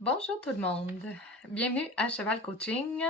Bonjour tout le monde, bienvenue à Cheval Coaching.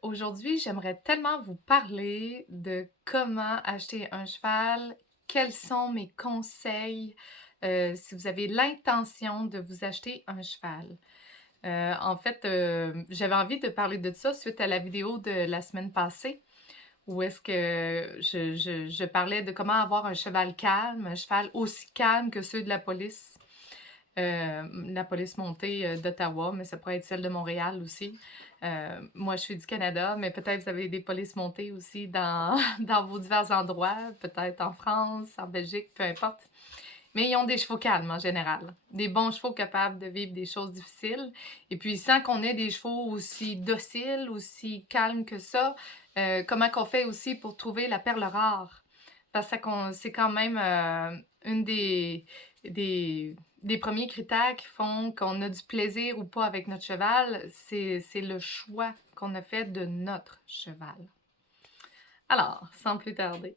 Aujourd'hui, j'aimerais tellement vous parler de comment acheter un cheval, quels sont mes conseils si vous avez l'intention de vous acheter un cheval. J'avais envie de parler de ça suite à la vidéo de la semaine passée où est-ce que je parlais de comment avoir un cheval calme, un cheval aussi calme que ceux de la police montée d'Ottawa, mais ça pourrait être celle de Montréal aussi. Moi, je suis du Canada, mais peut-être vous avez des polices montées aussi dans, dans vos divers endroits, peut-être en France, en Belgique, peu importe. Mais ils ont des chevaux calmes en général, des bons chevaux capables de vivre des choses difficiles. Et puis, sans qu'on ait des chevaux aussi dociles, aussi calmes que ça, comment qu'on fait aussi pour trouver la perle rare? Parce que c'est quand même une des premiers critères qui font qu'on a du plaisir ou pas avec notre cheval, c'est le choix qu'on a fait de notre cheval. Alors, sans plus tarder,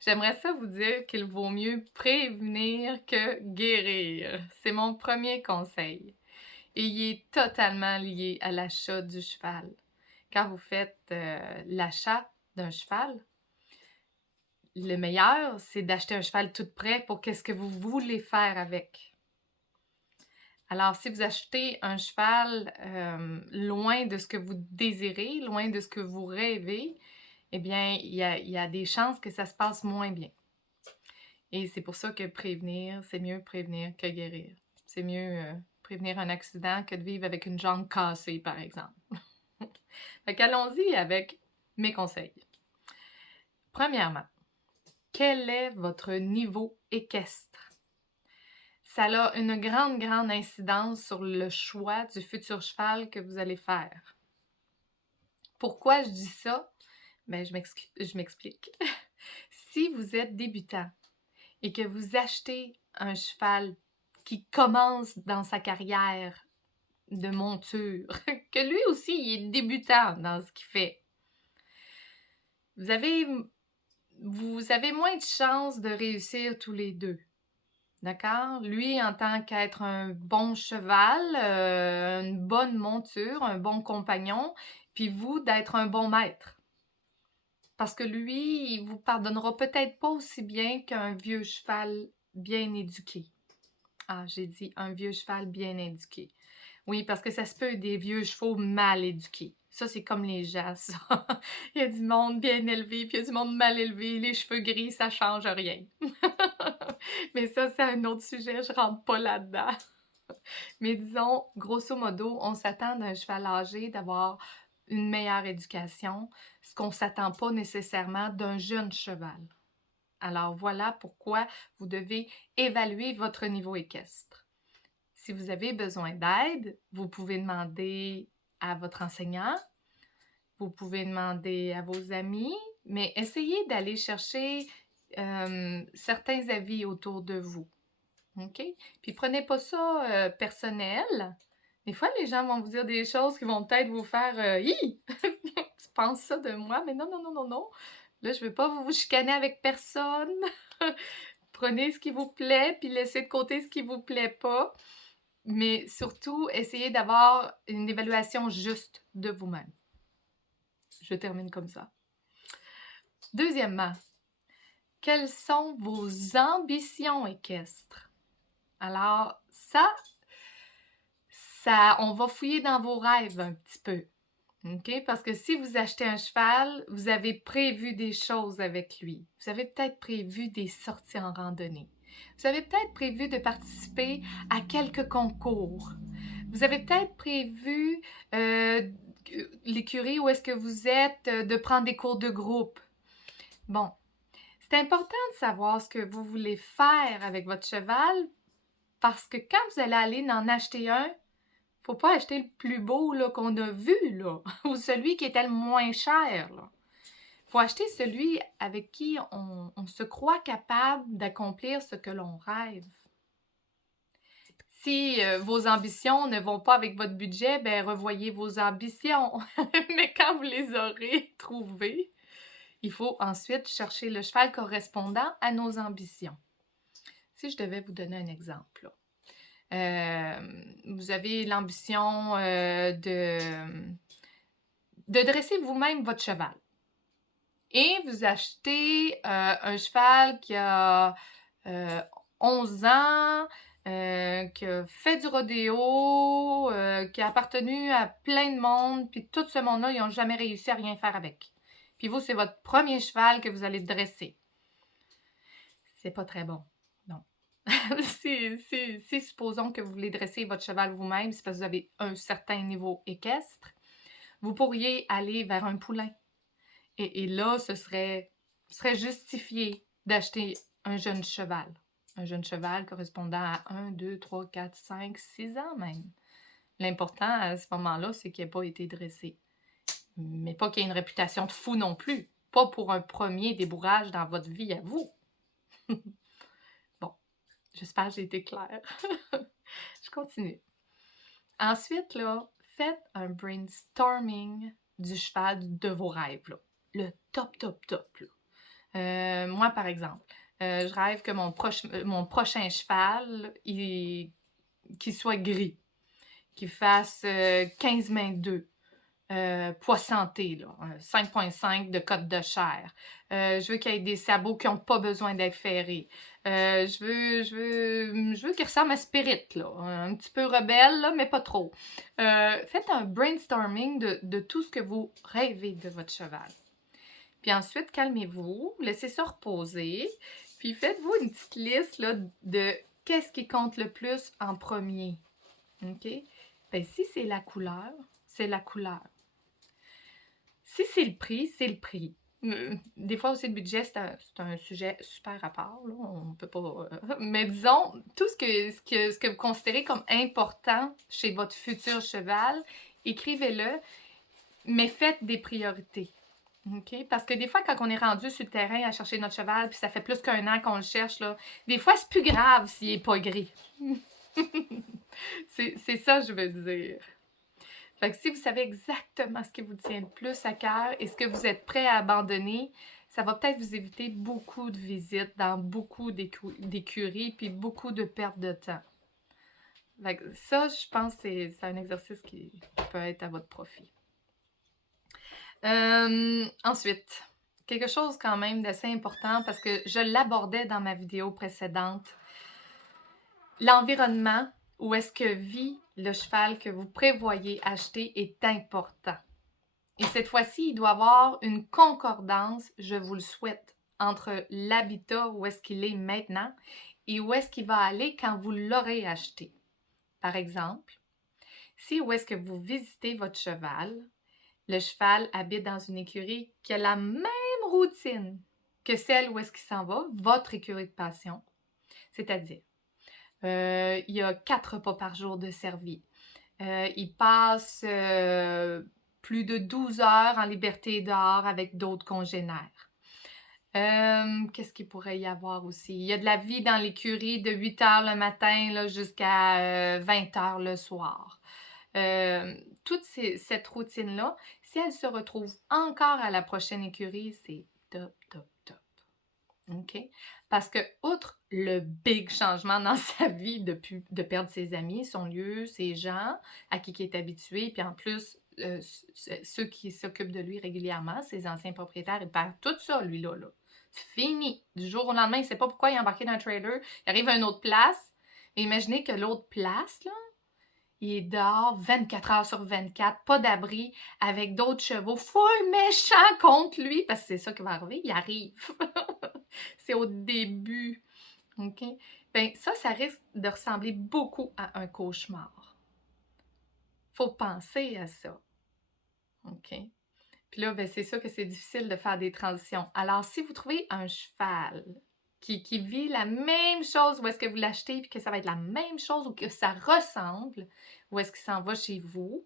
j'aimerais ça vous dire qu'il vaut mieux prévenir que guérir. C'est mon premier conseil. Et il est totalement lié à l'achat du cheval. Quand vous faites l'achat d'un cheval, le meilleur, c'est d'acheter un cheval tout prêt pour qu'est-ce que vous voulez faire avec. Alors, si vous achetez un cheval loin de ce que vous désirez, loin de ce que vous rêvez, eh bien, il y a des chances que ça se passe moins bien. Et c'est pour ça que prévenir, c'est mieux prévenir que guérir. C'est mieux prévenir un accident que de vivre avec une jambe cassée, par exemple. Fait qu'allons-y avec mes conseils. Premièrement, quel est votre niveau équestre? Ça a une grande incidence sur le choix du futur cheval que vous allez faire. Pourquoi je dis ça? Ben, je m'explique. Si vous êtes débutant et que vous achetez un cheval qui commence dans sa carrière de monture, que lui aussi il est débutant dans ce qu'il fait, vous avez moins de chances de réussir tous les deux. D'accord? Lui, en tant qu'être un bon cheval, une bonne monture, un bon compagnon, puis vous, d'être un bon maître. Parce que lui, il vous pardonnera peut-être pas aussi bien qu'un vieux cheval bien éduqué. Ah, j'ai dit un vieux cheval bien éduqué. Oui, parce que ça se peut des vieux chevaux mal éduqués. Ça, c'est comme les gens, ça. Il y a du monde bien élevé, puis il y a du monde mal élevé. Les cheveux gris, ça change rien. Mais ça, c'est un autre sujet, je rentre pas là-dedans. Mais disons, grosso modo, on s'attend d'un cheval âgé d'avoir une meilleure éducation, ce qu'on s'attend pas nécessairement d'un jeune cheval. Alors voilà pourquoi vous devez évaluer votre niveau équestre. Si vous avez besoin d'aide, vous pouvez demander à votre enseignant, vous pouvez demander à vos amis, mais essayez d'aller chercher certains avis autour de vous. OK? Puis prenez pas ça personnel. Des fois, les gens vont vous dire des choses qui vont peut-être vous faire Hi! Tu penses ça de moi? Mais non. Là, je veux pas vous chicaner avec personne. Prenez ce qui vous plaît, puis laissez de côté ce qui vous plaît pas. Mais surtout, essayez d'avoir une évaluation juste de vous-même. Je termine comme ça. Deuxièmement, quelles sont vos ambitions équestres? Alors, on va fouiller dans vos rêves un petit peu. OK? Parce que si vous achetez un cheval, vous avez prévu des choses avec lui. Vous avez peut-être prévu des sorties en randonnée. Vous avez peut-être prévu de participer à quelques concours. Vous avez peut-être prévu l'écurie où est-ce que vous êtes, de prendre des cours de groupe. Bon, c'est important de savoir ce que vous voulez faire avec votre cheval parce que quand vous allez aller en acheter un, faut pas acheter le plus beau là, qu'on a vu, là, ou celui qui était le moins cher. Là. Faut acheter celui avec qui on se croit capable d'accomplir ce que l'on rêve. Si vos ambitions ne vont pas avec votre budget, ben revoyez vos ambitions. Mais quand vous les aurez trouvées, il faut ensuite chercher le cheval correspondant à nos ambitions. Si je devais vous donner un exemple, là. Vous avez l'ambition de dresser vous-même votre cheval. Et vous achetez un cheval qui a 11 ans, qui a fait du rodéo, qui a appartenu à plein de monde, puis tout ce monde-là, ils n'ont jamais réussi à rien faire avec. Puis vous, c'est votre premier cheval que vous allez dresser. C'est pas très bon, non. Si supposons que vous voulez dresser votre cheval vous-même, c'est parce que vous avez un certain niveau équestre, vous pourriez aller vers un poulain. Et là, ce serait justifié d'acheter un jeune cheval. Un jeune cheval correspondant à 1, 2, 3, 4, 5, 6 ans même. L'important à ce moment-là, c'est qu'il n'ait pas été dressé. Mais pas qu'il ait une réputation de fou non plus. Pas pour un premier débourrage dans votre vie à vous. Bon, j'espère que j'ai été claire. Je continue. Ensuite, là, faites un brainstorming du cheval de vos rêves. Là. Le top, top, top. Là. Moi, par exemple, je rêve que mon prochain cheval, qu'il soit gris, qu'il fasse 15 mains 2, poids santé, là, 5,5 de côte de chair. Je veux qu'il ait des sabots qui n'ont pas besoin d'être ferrés. Je veux qu'il ressemble à Spirit, là, un petit peu rebelle, là, mais pas trop. Faites un brainstorming de tout ce que vous rêvez de votre cheval. Puis ensuite, calmez-vous, laissez ça reposer, puis faites-vous une petite liste là, de qu'est-ce qui compte le plus en premier. OK? Bien, si c'est la couleur, c'est la couleur. Si c'est le prix, c'est le prix. Des fois aussi, le budget, c'est un sujet super à part. Là. On peut pas. Mais disons, tout ce que vous considérez comme important chez votre futur cheval, écrivez-le, mais faites des priorités. OK? Parce que des fois, quand on est rendu sur le terrain à chercher notre cheval, puis ça fait plus qu'1 an qu'on le cherche, là, des fois, c'est plus grave s'il n'est pas gris. c'est ça que je veux dire. Fait que si vous savez exactement ce qui vous tient le plus à cœur et ce que vous êtes prêt à abandonner, ça va peut-être vous éviter beaucoup de visites dans beaucoup d'écuries puis beaucoup de pertes de temps. Fait que ça, je pense que c'est un exercice qui peut être à votre profit. Ensuite, quelque chose quand même d'assez important parce que je l'abordais dans ma vidéo précédente. L'environnement où est-ce que vit le cheval que vous prévoyez acheter est important. Et cette fois-ci, il doit y avoir une concordance, je vous le souhaite, entre l'habitat où est-ce qu'il est maintenant et où est-ce qu'il va aller quand vous l'aurez acheté. Par exemple, si où est-ce que vous visitez votre cheval, le cheval habite dans une écurie qui a la même routine que celle où est-ce qu'il s'en va, votre écurie de passion. C'est-à-dire, il y a 4 repas par jour de servis. Il passe plus de 12 heures en liberté dehors avec d'autres congénères. Qu'est-ce qu'il pourrait y avoir aussi? Il y a de la vie dans l'écurie de 8 heures le matin jusqu'à 20 heures le soir. Toute cette routine-là, si elle se retrouve encore à la prochaine écurie, c'est top, top, top. OK? Parce que, outre le big changement dans sa vie de perdre ses amis, son lieu, ses gens à qui il est habitué, puis en plus, ceux qui s'occupent de lui régulièrement, ses anciens propriétaires, il perd tout ça, lui-là. Là. C'est fini. Du jour au lendemain, il ne sait pas pourquoi il est embarqué dans un trailer. Il arrive à une autre place. Et imaginez que l'autre place, là, il est dehors 24 heures sur 24, pas d'abri, avec d'autres chevaux, full méchant contre lui, parce que c'est ça qui va arriver, il arrive. C'est au début. OK? Bien, ça risque de ressembler beaucoup à un cauchemar. Faut penser à ça. OK? Puis là, ben, c'est sûr que c'est difficile de faire des transitions. Alors, si vous trouvez un cheval qui vit la même chose, où est-ce que vous l'achetez, puis que ça va être la même chose, ou que ça ressemble, où est-ce qu'il s'en va chez vous,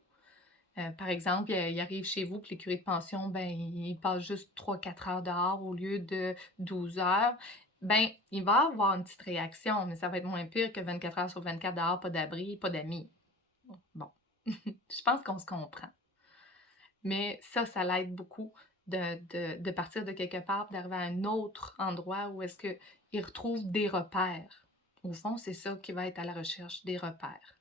par exemple, il arrive chez vous, puis l'écurie de pension, ben, il passe juste 3-4 heures dehors au lieu de 12 heures. Ben, il va avoir une petite réaction, mais ça va être moins pire que 24 heures sur 24 dehors, pas d'abri, pas d'amis. Bon, je pense qu'on se comprend. Mais ça l'aide beaucoup de partir de quelque part, d'arriver à un autre endroit où est-ce qu'il retrouve des repères. Au fond, c'est ça qui va être à la recherche des repères.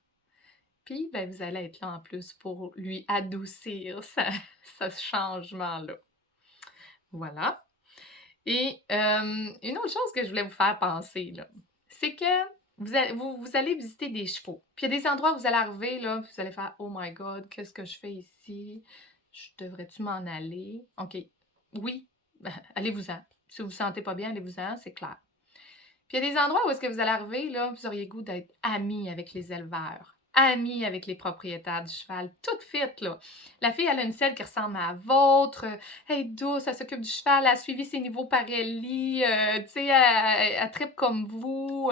Puis, ben, vous allez être là en plus pour lui adoucir ce changement-là. Voilà. Et une autre chose que je voulais vous faire penser, là, c'est que vous allez visiter des chevaux. Puis il y a des endroits où vous allez arriver, là, puis vous allez faire «Oh my God, qu'est-ce que je fais ici? Devrais-tu m'en aller? OK. Oui, allez-vous-en. Si vous vous sentez pas bien, allez-vous-en, c'est clair. Puis il y a des endroits où est-ce que vous allez arriver, là, vous auriez le goût d'être amis avec les éleveurs, amis avec les propriétaires du cheval, toute fit, là. La fille, elle a une selle qui ressemble à la vôtre, elle est douce, elle s'occupe du cheval, elle a suivi ses niveaux Parelli, tu sais, elle tripe comme vous.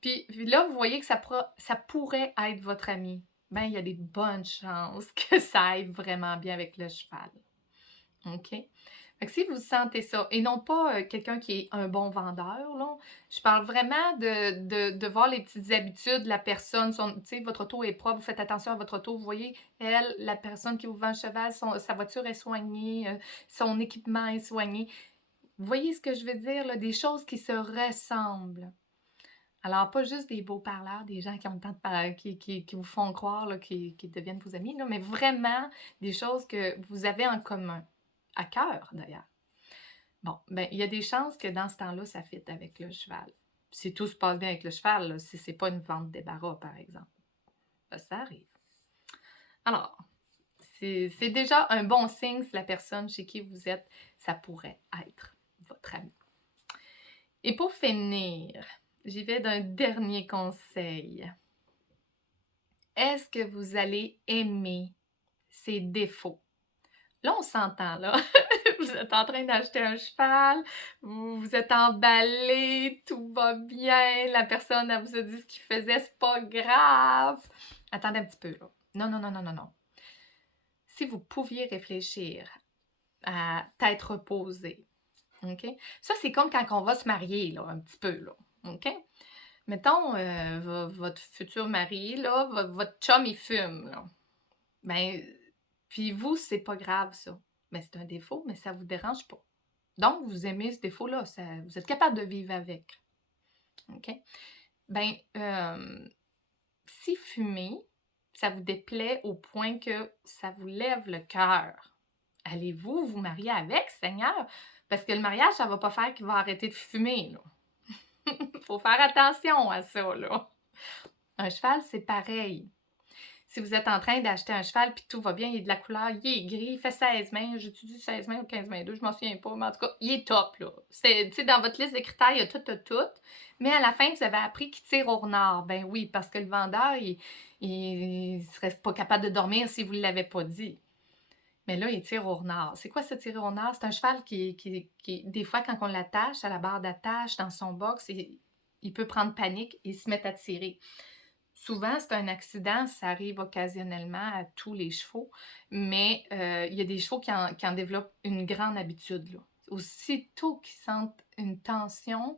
Puis là, vous voyez que ça pourrait être votre ami. Ben, il y a des bonnes chances que ça aille vraiment bien avec le cheval. OK? Fait que si vous sentez ça, et non pas quelqu'un qui est un bon vendeur, là, je parle vraiment de voir les petites habitudes de la personne. Tu sais, votre auto est propre, vous faites attention à votre auto. Vous voyez, elle, la personne qui vous vend le cheval, sa voiture est soignée, son équipement est soigné. Vous voyez ce que je veux dire, là? Des choses qui se ressemblent. Alors, pas juste des beaux parleurs, des gens qui ont le temps de parler, qui vous font croire là, qu'ils deviennent vos amis, là, mais vraiment des choses que vous avez en commun. À cœur, d'ailleurs. Bon, ben, il y a des chances que dans ce temps-là, ça fitte avec le cheval. Si tout se passe bien avec le cheval, là, si c'est pas une vente débarras, par exemple. Ça arrive. Alors, c'est déjà un bon signe si la personne chez qui vous êtes, ça pourrait être votre ami. Et pour finir, j'y vais d'un dernier conseil. Est-ce que vous allez aimer ses défauts? Là, on s'entend, là. Vous êtes en train d'acheter un cheval, vous êtes emballé, tout va bien, la personne, elle vous a dit ce qu'il faisait, c'est pas grave. Attendez un petit peu, là. Non, non, non, non, non, non. Si vous pouviez réfléchir à tête reposée, OK? Ça, c'est comme quand on va se marier, là, un petit peu, là, OK? Mettons, votre futur mari, là, votre chum, il fume, là. Ben, puis vous, c'est pas grave, ça. Mais c'est un défaut, mais ça vous dérange pas. Donc, vous aimez ce défaut-là, vous êtes capable de vivre avec. OK? Ben, si fumer, ça vous déplaît au point que ça vous lève le cœur, allez-vous vous marier avec, Seigneur? Parce que le mariage, ça va pas faire qu'il va arrêter de fumer, là. Faut faire attention à ça, là. Un cheval, c'est pareil. Si vous êtes en train d'acheter un cheval puis tout va bien, il est de la couleur, il est gris, il fait 16 mains, j'étudie 16 mains ou 15 mains 2, je m'en souviens pas, mais en tout cas, il est top, là. Tu sais, dans votre liste de critères, il y a tout. Mais à la fin, vous avez appris qu'il tire au renard. Ben oui, parce que le vendeur, il serait pas capable de dormir si vous ne l'avez pas dit. Mais là, il tire au renard. C'est quoi ce tirer au renard? C'est un cheval des fois, quand on l'attache à la barre d'attache dans son box, il peut prendre panique et se mettre à tirer. Souvent, c'est un accident, ça arrive occasionnellement à tous les chevaux, mais il y a des chevaux qui en développent une grande habitude, là. Aussitôt qu'ils sentent une tension,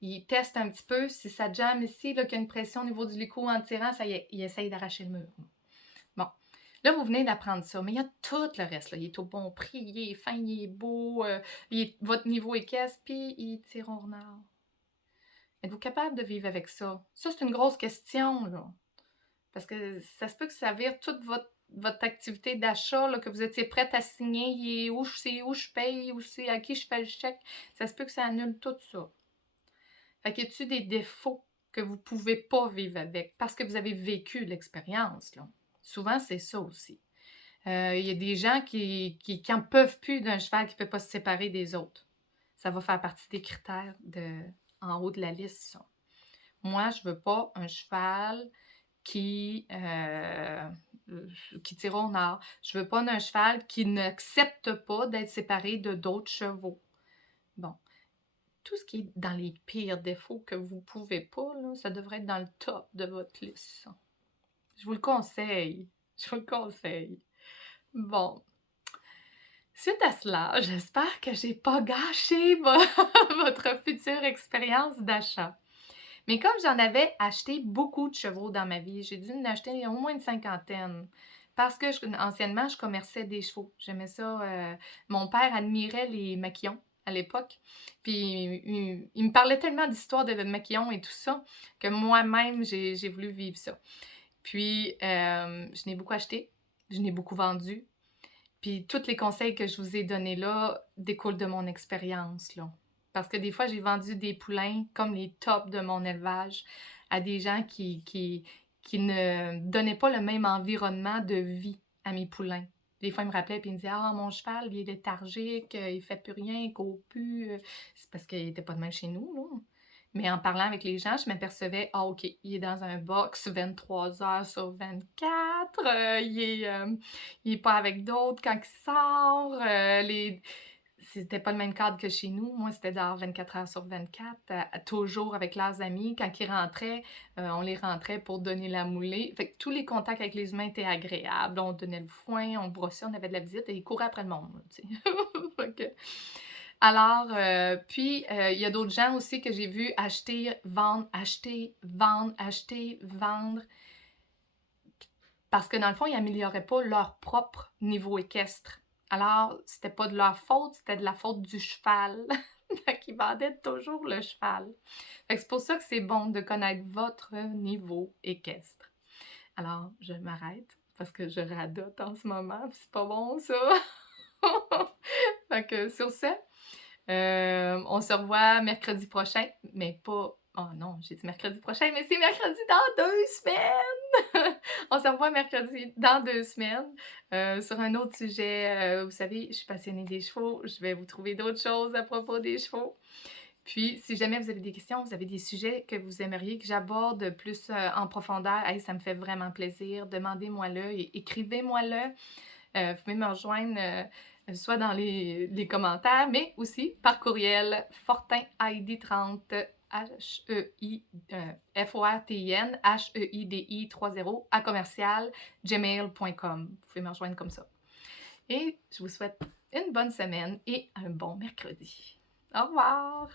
ils testent un petit peu. Si ça jamme ici, qu'il y a une pression au niveau du lico en tirant, ça y est, ils essayent d'arracher le mur. Bon, là, vous venez d'apprendre ça, mais il y a tout le reste, là. Il est au bon prix, il est fin, il est beau, votre niveau est caisse, puis il tire au renard. Êtes-vous capable de vivre avec ça? Ça, c'est une grosse question, là. Parce que ça se peut que ça vire toute votre activité d'achat, là, que vous étiez prête à signer, c'est où je paye, où c'est à qui je fais le chèque. Ça se peut que ça annule tout ça. Fait qu'il y a-tu des défauts que vous pouvez pas vivre avec parce que vous avez vécu l'expérience, là? Souvent, c'est ça aussi. Il y a des gens qui en peuvent plus d'un cheval qui ne peut pas se séparer des autres. Ça va faire partie des critères en haut de la liste, ça. Moi, je veux pas un cheval qui tire au nord. Je veux pas un cheval qui n'accepte pas d'être séparé de d'autres chevaux. Bon. Tout ce qui est dans les pires défauts que vous pouvez pas, là, ça devrait être dans le top de votre liste, ça. Je vous le conseille. Je vous le conseille. Bon. Suite à cela, j'espère que j'ai pas gâché votre future expérience d'achat. Mais comme j'en avais acheté beaucoup de chevaux dans ma vie, j'ai dû en acheter au moins une cinquantaine. Parce que anciennement, je commerçais des chevaux. J'aimais ça. Mon père admirait les maquillons. à l'époque. Puis il me parlait tellement d'histoires de maquillons et tout ça que moi-même, j'ai voulu vivre ça. Puis, je n'ai beaucoup acheté, je n'ai beaucoup vendu. Puis, tous les conseils que je vous ai donnés là découlent de mon expérience, là. Parce que des fois, j'ai vendu des poulains comme les tops de mon élevage à des gens qui ne donnaient pas le même environnement de vie à mes poulains. Des fois, ils me rappelaient et ils me disaient « Ah, mon cheval, il est léthargique, il fait plus rien, il court plus. » C'est parce qu'il n'était pas de même chez nous, là. Mais en parlant avec les gens, je m'apercevais, ah ok, il est dans un box 23 heures sur 24, il est pas avec d'autres quand il sort, c'était pas le même cadre que chez nous. Moi, c'était dehors 24 heures sur 24, toujours avec leurs amis. Quand ils rentraient, on les rentrait pour donner la moulée. Fait que tous les contacts avec les humains étaient agréables. On donnait le foin, on brossait, on avait de la visite et ils couraient après le monde, tu sais. Fait que, alors, puis, il y a d'autres gens aussi que j'ai vu acheter, vendre, acheter, vendre, acheter, vendre. Parce que dans le fond, ils n'amélioraient pas leur propre niveau équestre. Alors, c'était pas de leur faute, c'était de la faute du cheval. Fait qu'ils vendaient toujours le cheval. Fait que c'est pour ça que c'est bon de connaître votre niveau équestre. Alors, je m'arrête parce que je radote en ce moment, puis c'est pas bon ça. Fait que sur ce, on se revoit mercredi prochain, mais pas... Oh non, j'ai dit mercredi prochain, mais c'est mercredi dans 2 semaines! On se revoit mercredi dans 2 semaines sur un autre sujet. Vous savez, je suis passionnée des chevaux. Je vais vous trouver d'autres choses à propos des chevaux. Puis, si jamais vous avez des questions, vous avez des sujets que vous aimeriez que j'aborde plus en profondeur, hey, ça me fait vraiment plaisir. Demandez-moi-le et écrivez-moi-le. Vous pouvez me rejoindre soit dans les commentaires, mais aussi par courriel fortinheidi30 FORTIN HEIDI 30 à commercial gmail.com. Vous pouvez me rejoindre comme ça. Et je vous souhaite une bonne semaine et un bon mercredi. Au revoir!